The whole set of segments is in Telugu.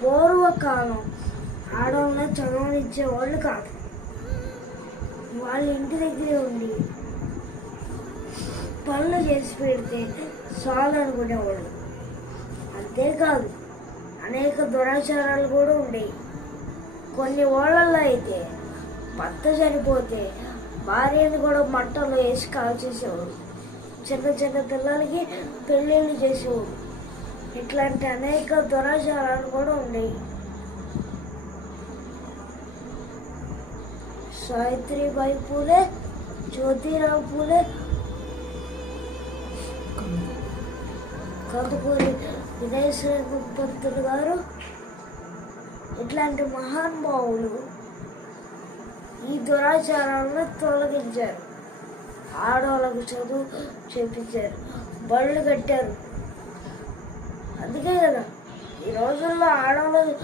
పూర్వకాలం ఆడవాళ్ళని చదవనిచ్చేవాళ్ళు కాదు. వాళ్ళ ఇంటి దగ్గరే ఉండి పనులు చేసి పెడితే చాలు అనుకునేవాళ్ళు. అంతేకాదు అనేక దురాచారాలు కూడా ఉండేవి. కొన్ని ఊళ్ళల్లో అయితే భర్త చనిపోతే భార్యని కూడా మంటలో వేసి కాల్చేసేవాడు. చిన్న చిన్న పిల్లలకి పెళ్ళిళ్ళు చేసేవాడు. ఇట్లాంటి అనేక దురాచారాలు కూడా ఉండేవి. సావిత్రిబాయి పూలే, జ్యోతిరావు పూలే, కందుకూరి వినయశ్వర పంతులు గారు ఇట్లాంటి మహానుభావులు ఈ దురాచారాలను తొలగించారు. ఆడవాళ్ళకు చదువు చేపించారు, బళ్ళు కట్టారు. అందుకే కదా ఈ రోజుల్లో ఆడవాళ్ళు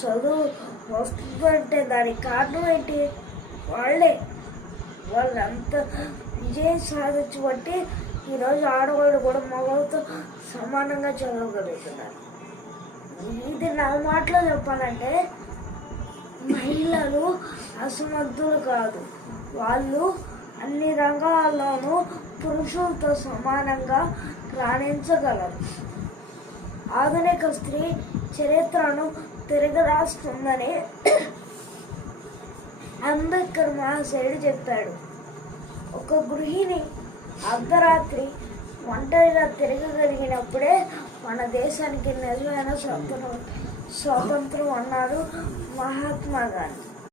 చదువు వస్తుందంటే దానికి కారణం ఏంటి? వాళ్ళంతా విజయం సాధించబట్టి ఈరోజు ఆడవాళ్ళు కూడా మగవాళ్ళతో సమానంగా చదవగలుగుతున్నారు. ఇది నా మాటలో చెప్పాలంటే మహిళలు అసమర్థులు కాదు. వాళ్ళు అన్ని రంగాల్లోనూ పురుషులతో సమానంగా రాణించగలరు. ఆధునిక స్త్రీ చరిత్రను తిరగరాస్తుందని అంబేద్కర్ మహాశయుడు చెప్పాడు. ఒక గృహిణి అర్ధరాత్రి ఒంటరిగా తిరగగలిగినప్పుడే మన దేశానికి నిజమైన స్వాతంత్రం అన్నారు మహాత్మా గాంధీ.